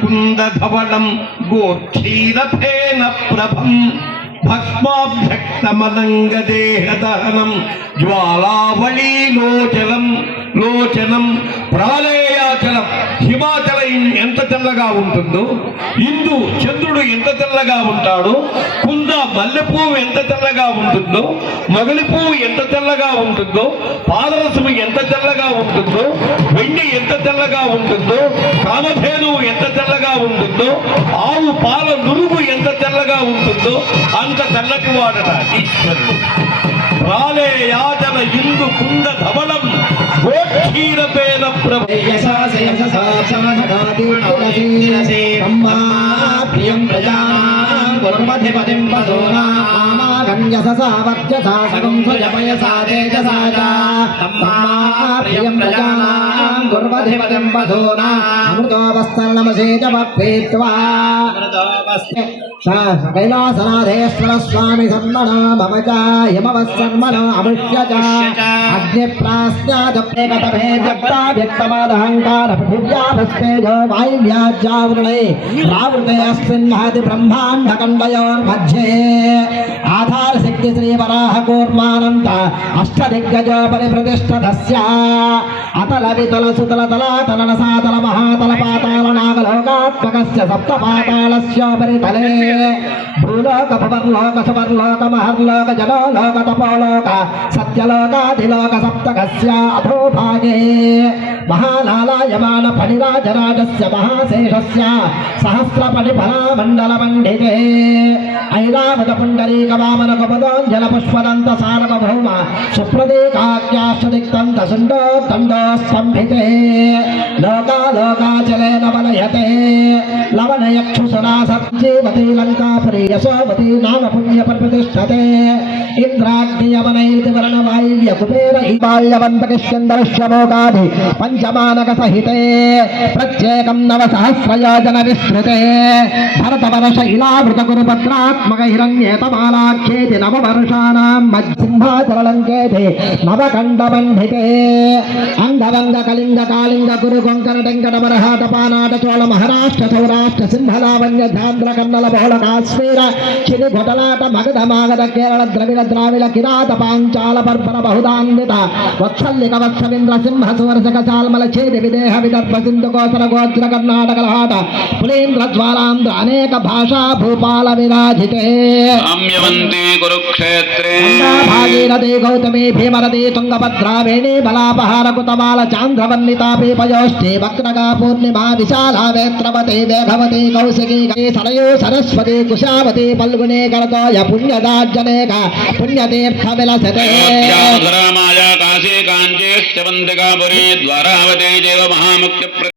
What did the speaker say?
కుందధవళం గోక్షీరథేన ప్రభం భస్మాభ్యక్తమలంగదేహదహనం జ్వాలావళీలోచనం ప్రళయాచలం. హిమాచలం ఎంత తెల్లగా ఉంటుందో, ఇందు చంద్రుడు ఎంత తెల్లగా ఉంటాడో, కుంద మల్లెపువ్వు ఎంత తెల్లగా ఉంటుందో, మొగలి పువ్వు ఎంత తెల్లగా ఉంటుందో, పాదరసము ఎంత తెల్లగా ఉంటుందో, వెండి ఎంత తెల్లగా ఉంటుందో, కామధేనువు ఎంత తెల్లగా ఉంటుందో, ఆవు పాల నురుగు ఎంత తెల్లగా ఉంటుందో అంత తెల్లటి వాడట ఈశ్వరుడు. ప్రాళయాచల ఇందు కుంద ధవళం గోక్షీరపేన ప్రియం ప్రజానాం కుర్మధిపతిం పశూనామాగణ్యససా వర్చసా సగం స్వజపయసా తేజసా చ ప్రియం ప్రజానాం కుర్మధిపతిం పశూనాం అమృతోపస్తరణమసే చ పప్పీత్వా కైలాసనాథేశ్వర స్వామి సన్మనో మమ చ యమవస్సన్మనో అమృష్య చ అగ్నిప్రాస్యాదప్రేకతమే వ్యక్తమాదహంకార పృథివ్యాభస్తేజో వాయువ్యాజ్యావృణే రావృతే అస్మిన్నాది బ్రహ్మాండకండయోర్मध्ये ఆధారశక్తి శ్రీవరాహ కూర్మానంత అష్టదిగ్గజోపరి ప్రతిష్ఠితస్య అతల వితల సుతల తలాతల సాతల మహాతల పాతాళ నాగలోకాత్మకస్య సప్త పాతాళస్యోపరి తలే భూలోక భువర్లోక సువర్లోక మహర్లోక జలోలోక తపోలోక సత్యలోకాధిలోక సప్తకస్య అధోభాగే మహానాలాయమాన ఫణిరాజరాజస్య మహాశేషస్య సహస్రపణిఫలామండల పండితే ఐరావత పుండరీక వామన కపదోంజల పుష్పదంత సారవభౌమ సుప్రదీకాఖ్యాష్టదిక్తంత సుండోత్తండో స్తంభితే లోకాలోకాచలే నవనయతే లవనయక్షుసునా సజ్జీవతి లంకాపురి యశోవతి నామ పుణ్య ప్రతిష్టతే ఇంద్రాగ్నియమనైతి వర్ణవాయువ్య కుబేర బాల్యవంతకిష్యందర్శ్యమోగాధి పంచమానక సహితే ప్రత్యేకం నవ సహస్రయోజన విస్తృతే భరతవర్ష ఇలావృత గురుపత్రాత్మక హిరణ్యేతమాలాఖ్యేతి నవ వర్షాణం మధ్సింహాచలంకేతి నవకంఠబంధితే అంగవంగ కళింగ కాళింగ గురు కొంకణ టెంకట మరహాట పానాట చోళ మహారాష్ట్ర సౌరాష్ట్ర సింహలావణ్య ధాంధ్ర కన్నల బహుళ కాశ్మీర చిరి ఘటలాట మగధ మాగధ కేరళ ద్రవిడ ద్రావిడ కిరాత పాంచాల పర్పర బహుదాన్విత వత్సల్లిక వత్సవింద్ర సింహ సువర్షక చాల్మల ఛేది విదేహ విదర్భ సింధు కోసర గోత్ర కర్ణాటక హాట పులేంద్ర జ్వాలాంధ్ర అనేక భాషా భూపాల విరాజితే కురుక్షేత్రే భాగీరథి గౌతమి భీమరథి తుంగభద్రా వేణి బలాపహార కుతమాల చాంద్రవన్నితా పీపయోష్ఠి వక్రగా పూర్ణిమా విశాల వేత్రవతి వేగవతి కౌశికీ సరయూ సరస్వతి కుశావతి పల్గునే కరతోయ పుణ్యదార్జనేక పుణ్యతీర్థ విలసతే కాశీ కాంచీ ద్వారావతి దేవ మహాముక్తి